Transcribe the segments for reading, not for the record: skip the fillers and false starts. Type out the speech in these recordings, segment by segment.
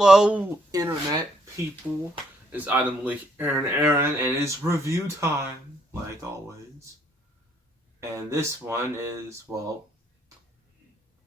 Hello, internet people. It's Item Leak Aaron, and it's review time, like always. And this one is, well,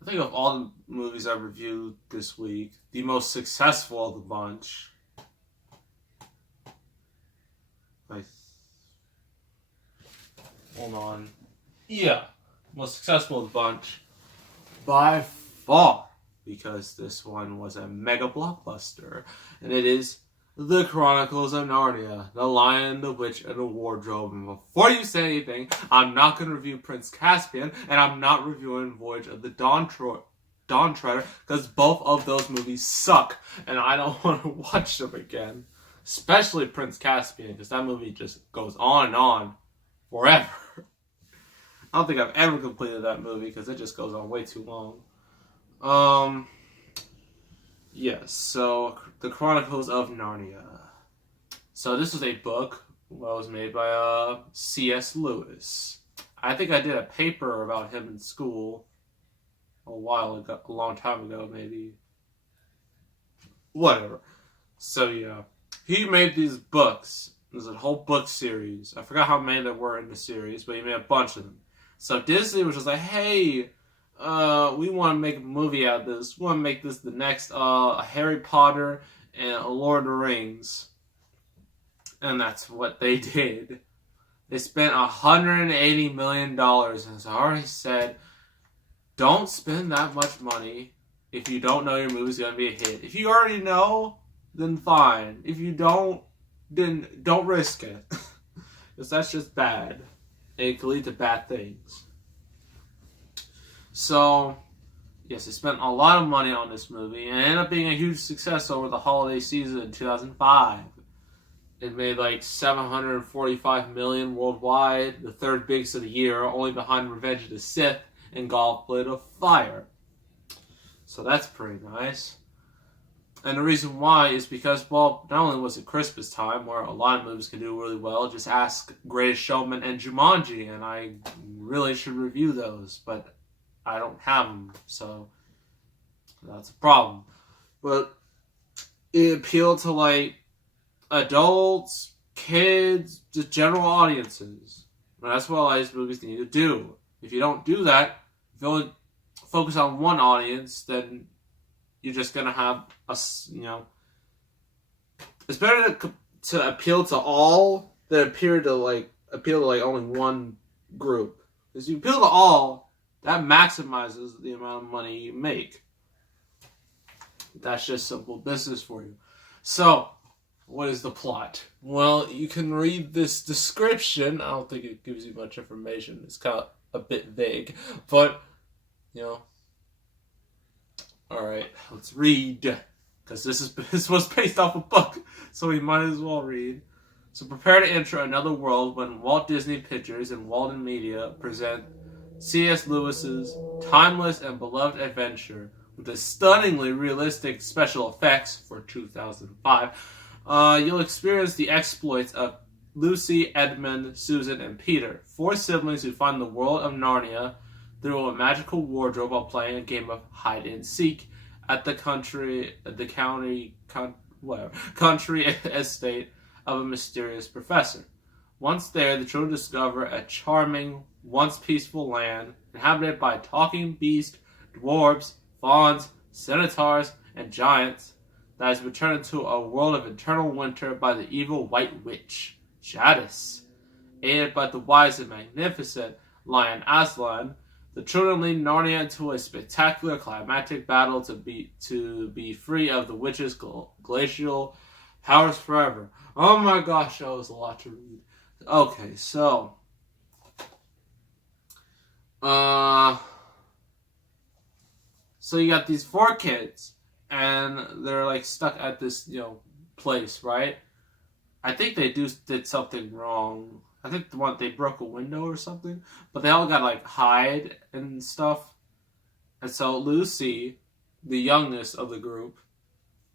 I think of all the movies I've reviewed this week, the most successful of the bunch. Like, hold on. Yeah, most successful of the bunch by far, because this one was a mega blockbuster, and it is The Chronicles of Narnia, The Lion, the Witch, and the Wardrobe. And before you say anything, I'm not going to review Prince Caspian, and I'm not reviewing Voyage of the Dawn Treader, because both of those movies suck, and I don't want to watch them again. Especially Prince Caspian, because that movie just goes on and on forever. I don't think I've ever completed that movie, because it just goes on way too long. Yes, so The Chronicles of Narnia. So this was a book that was made by C.S. Lewis. I think I did a paper about him in school a while ago, a long time ago, maybe. Whatever. So yeah, he made these books. There's a whole book series. I forgot how many there were in the series, but he made a bunch of them. So Disney was just like, hey, we want to make a movie out of this. We want to make this the next Harry Potter and Lord of the Rings. And that's what they did. They spent $180 million. And as I already said, don't spend that much money if you don't know your movie's going to be a hit. If you already know, then fine. If you don't, then don't risk it. Because that's just bad. It can lead to bad things. So, yes, they spent a lot of money on this movie, and it ended up being a huge success over the holiday season in 2005. It made like $745 million worldwide, the third biggest of the year, only behind Revenge of the Sith and Goblet of Fire. So that's pretty nice. And the reason why is because, well, not only was it Christmas time, where a lot of movies can do really well, just ask Greatest Showman and Jumanji, and I really should review those, but I don't have them, so that's a problem. But it appealed to, like, adults, kids, just general audiences. And that's what a lot of these movies need to do. If you don't do that, if you only focus on one audience, then you're just going to have it's better to appeal to all than appeal to only one group. Because you appeal to all, that maximizes the amount of money you make. That's just simple business for you. So, what is the plot? Well, you can read this description. I don't think it gives you much information. It's kind of a bit vague. But, alright, let's read. Because this was based off a book, so we might as well read. So prepare to enter another world when Walt Disney Pictures and Walden Media present C.S. Lewis's timeless and beloved adventure with the stunningly realistic special effects for 2005. You'll experience the exploits of Lucy, Edmund, Susan, and Peter, four siblings who find the world of Narnia through a magical wardrobe while playing a game of hide and seek at the country estate of a mysterious professor. Once there, the children discover a charming, once peaceful land inhabited by talking beasts, dwarves, fauns, centaurs, and giants that has been turned into a world of eternal winter by the evil White Witch, Jadis. Aided by the wise and magnificent Lion Aslan, the children lead Narnia into a spectacular climactic battle to be free of the witch's glacial powers forever. Oh my gosh, that was a lot to read. Okay, so you got these four kids, and they're like stuck at this, place, right? I think they did something wrong. I think they broke a window or something, but they all got like hide and stuff. And so Lucy, the youngest of the group,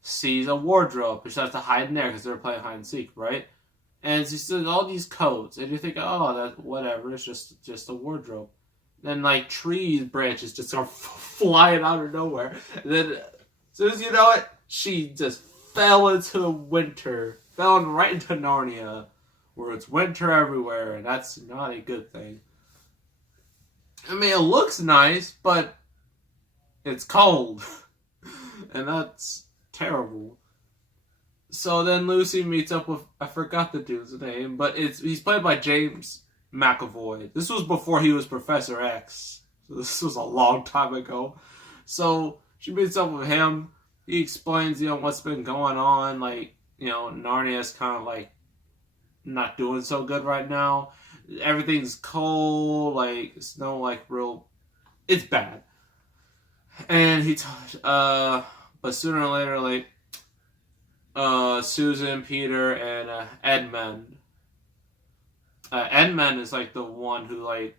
sees a wardrobe, but she has to hide in there because they're playing hide and seek, right? And she sees all these coats, and you think, oh, that whatever, it's just a wardrobe. Then tree branches just start flying out of nowhere. And then as soon as you know it, She just fell into the winter, fell right into Narnia, where it's winter everywhere, and that's not a good thing. I mean, it looks nice, but it's cold, and that's terrible. So then Lucy meets up with, I forgot the dude's name, but he's played by James McAvoy. This was before he was Professor X. So this was a long time ago. So she meets up with him. He explains, what's been going on. Like, Narnia's kind of like not doing so good right now. Everything's cold. Like, it's no like real. It's bad. And but sooner or later, like, Susan, Peter, and Edmund. Edmund is like the one who, like,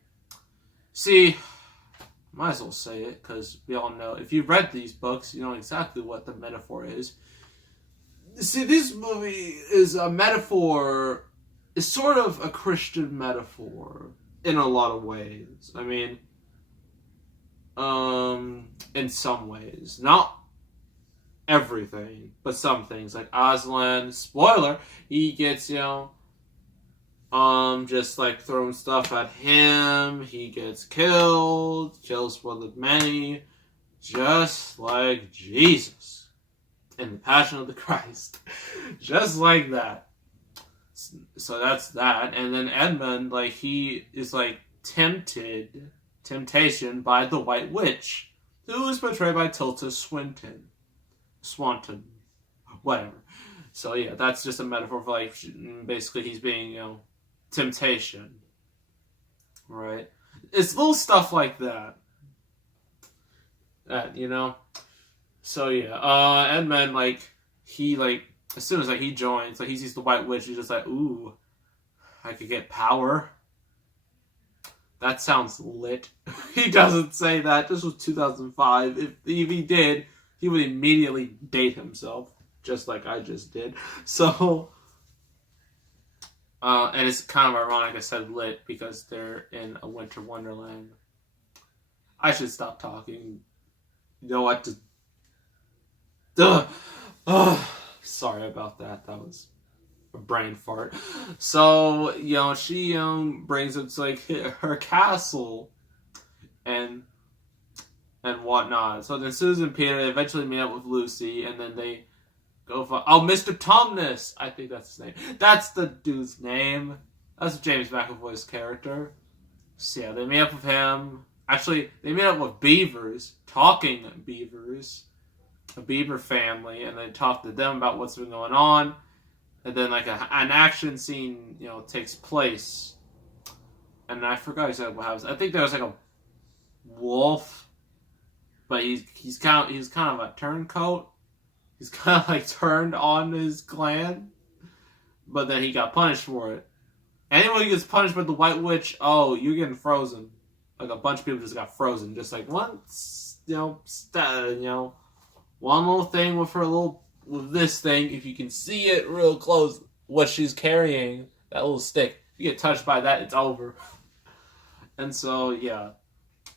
see, might as well say it because we all know. If you've read these books, you know exactly what the metaphor is. See, this movie is a metaphor. It's sort of a Christian metaphor in a lot of ways. I mean, in some ways, not everything, but some things. Like Aslan, spoiler, he gets, just like throwing stuff at him. He gets killed, kills for the many, just like Jesus in the Passion of the Christ. Just like that. So that's that. And then Edmund, like, he is like temptation by the White Witch, who is portrayed by Tilda Swinton, whatever. So yeah, that's just a metaphor for, like, basically he's being, temptation, right? It's little stuff like that, So yeah, Edmund, like, he, like, as soon as, like, he joins, like, he sees the White Witch, he's just like, ooh, I could get power. That sounds lit. He doesn't say that. This was 2005. If he did, he would immediately date himself, just like I just did. So, and it's kind of ironic I said lit because they're in a winter wonderland. I should stop talking. You know what? Sorry about that. That was a brain fart. So, she brings him to, like, her castle and whatnot. So then Susan and Peter, they eventually meet up with Lucy, and then they go for, Mr. Tumnus! I think that's his name. That's the dude's name. That's James McAvoy's character. So yeah, they meet up with him. Actually, they meet up with beavers, talking beavers, a beaver family, and they talk to them about what's been going on. And then, like, an action scene, takes place. And I forgot exactly what happens. I think there was, like, a wolf, but he's kind of a turncoat. He's kind of, like, turned on his clan, but then he got punished for it. Anyone who gets punished by the White Witch, you're getting frozen. Like, a bunch of people just got frozen, just like one little thing with this thing. If you can see it real close, what she's carrying, that little stick. If you get touched by that, it's over. And so, yeah,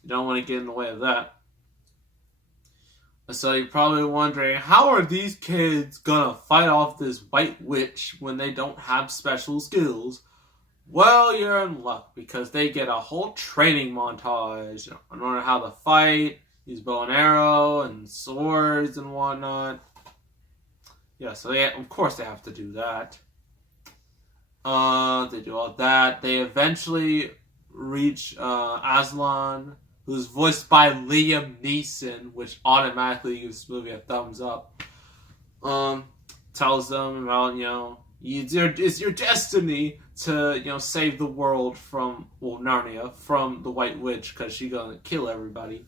you don't want to get in the way of that. So you're probably wondering, how are these kids gonna fight off this White Witch when they don't have special skills? Well, you're in luck, because they get a whole training montage on learning how to fight, use bow and arrow, and swords and whatnot. Yeah, so of course they have to do that. They do all that. They eventually reach Aslan, who's voiced by Liam Neeson, which automatically gives this movie a thumbs up. Tells them about, it's your destiny to, save the world from, Narnia, from the White Witch, because she's gonna kill everybody.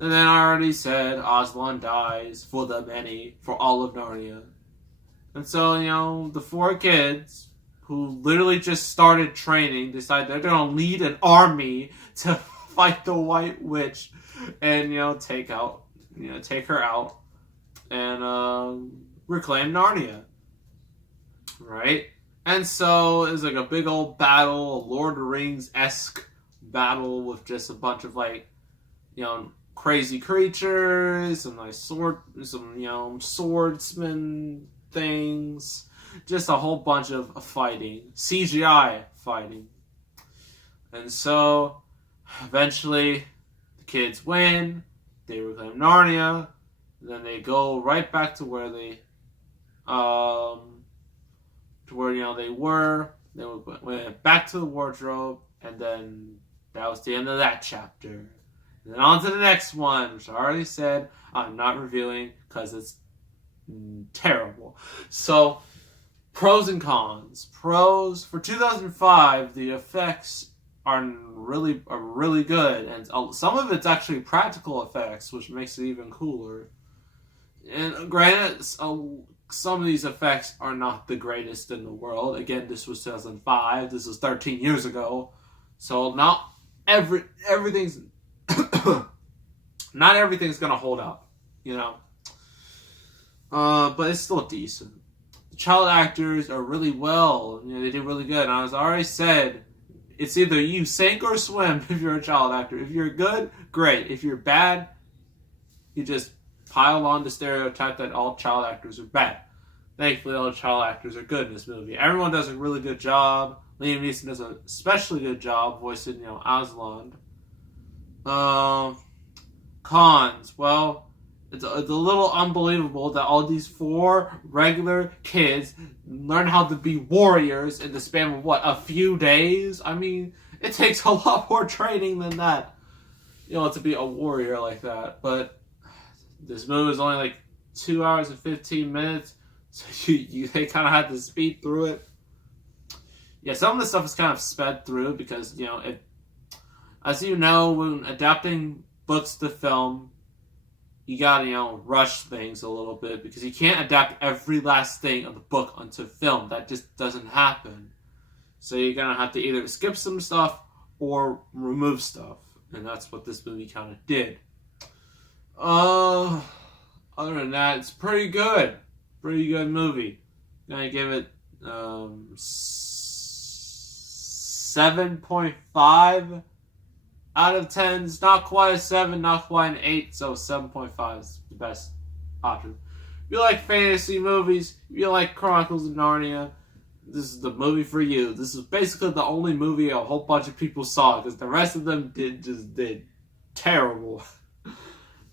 And then I already said, Aslan dies for the many, for all of Narnia. And so, the four kids, who literally just started training, decide they're gonna lead an army to fight the White Witch, and take her out, and reclaim Narnia, right? And so it's like a big old battle, a Lord of the Rings-esque battle with just a bunch of, like, crazy creatures, some nice swordsman things, just a whole bunch of fighting, CGI fighting. And so, eventually, the kids win, they reclaim Narnia, and then they go right back to where they, they were. They went back to the wardrobe, and then that was the end of that chapter. And then on to the next one, which I already said I'm not reviewing because it's terrible. So, pros and cons. Pros, for 2005, the effects are really good, and some of it's actually practical effects, which makes it even cooler. And granted, some of these effects are not the greatest in the world. Again, this was 2005. This was 13 years ago, so not everything's not everything's gonna hold up, but it's still decent. The child actors are really well. They did really good. And as I already said, it's either you sink or swim if you're a child actor. If you're good, great. If you're bad, you just pile on the stereotype that all child actors are bad. Thankfully, all child actors are good in this movie. Everyone does a really good job. Liam Neeson does an especially good job voicing, Aslan. Cons. Well, it's a little unbelievable that all these 4 regular kids learn how to be warriors in the span of, a few days? I mean, it takes a lot more training than that, to be a warrior like that. But this movie is only 2 hours and 15 minutes, so they kind of had to speed through it. Yeah, some of the stuff is kind of sped through because, as you know, when adapting books to film, you gotta, rush things a little bit because you can't adapt every last thing of the book onto film. That just doesn't happen. So you're gonna have to either skip some stuff or remove stuff. And that's what this movie kind of did. Other than that, it's pretty good. Pretty good movie. I'm gonna give it 7.5 out of 10. It's not quite a 7, not quite an 8, so 7.5 is the best option. If you like fantasy movies, if you like Chronicles of Narnia, this is the movie for you. This is basically the only movie a whole bunch of people saw, because the rest of them did terrible.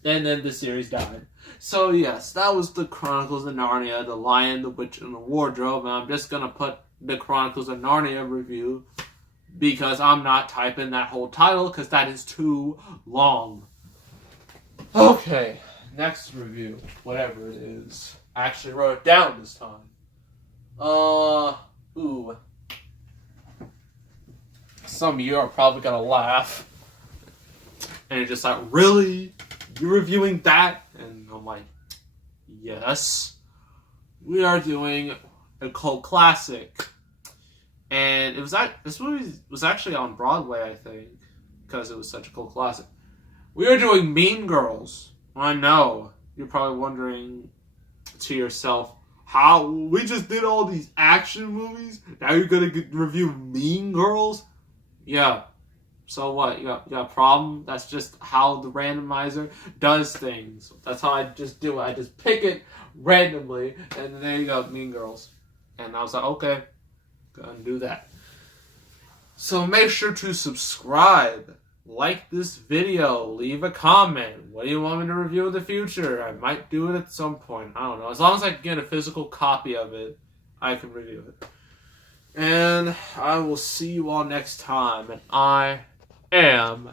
And then the series died. So yes, that was the Chronicles of Narnia, The Lion, the Witch, and the Wardrobe. And I'm just going to put the Chronicles of Narnia review because I'm not typing that whole title because that is too long. Okay, next review, whatever it is. I actually wrote it down this time. Some of you are probably going to laugh. And you're just like, really? You're reviewing that? And I'm like, yes. We are doing a cult classic. And this movie was actually on Broadway, I think, because it was such a cult classic. We are doing Mean Girls. I know. You're probably wondering to yourself, how we just did all these action movies? Now you're going to review Mean Girls? Yeah. So what? You got a problem? That's just how the randomizer does things. That's how I just do it. I just pick it randomly, and there you go, Mean Girls. And I was like, okay, gonna do that. So make sure to subscribe, like this video, leave a comment. What do you want me to review in the future? I might do it at some point. I don't know. As long as I can get a physical copy of it, I can review it. And I will see you all next time. And I am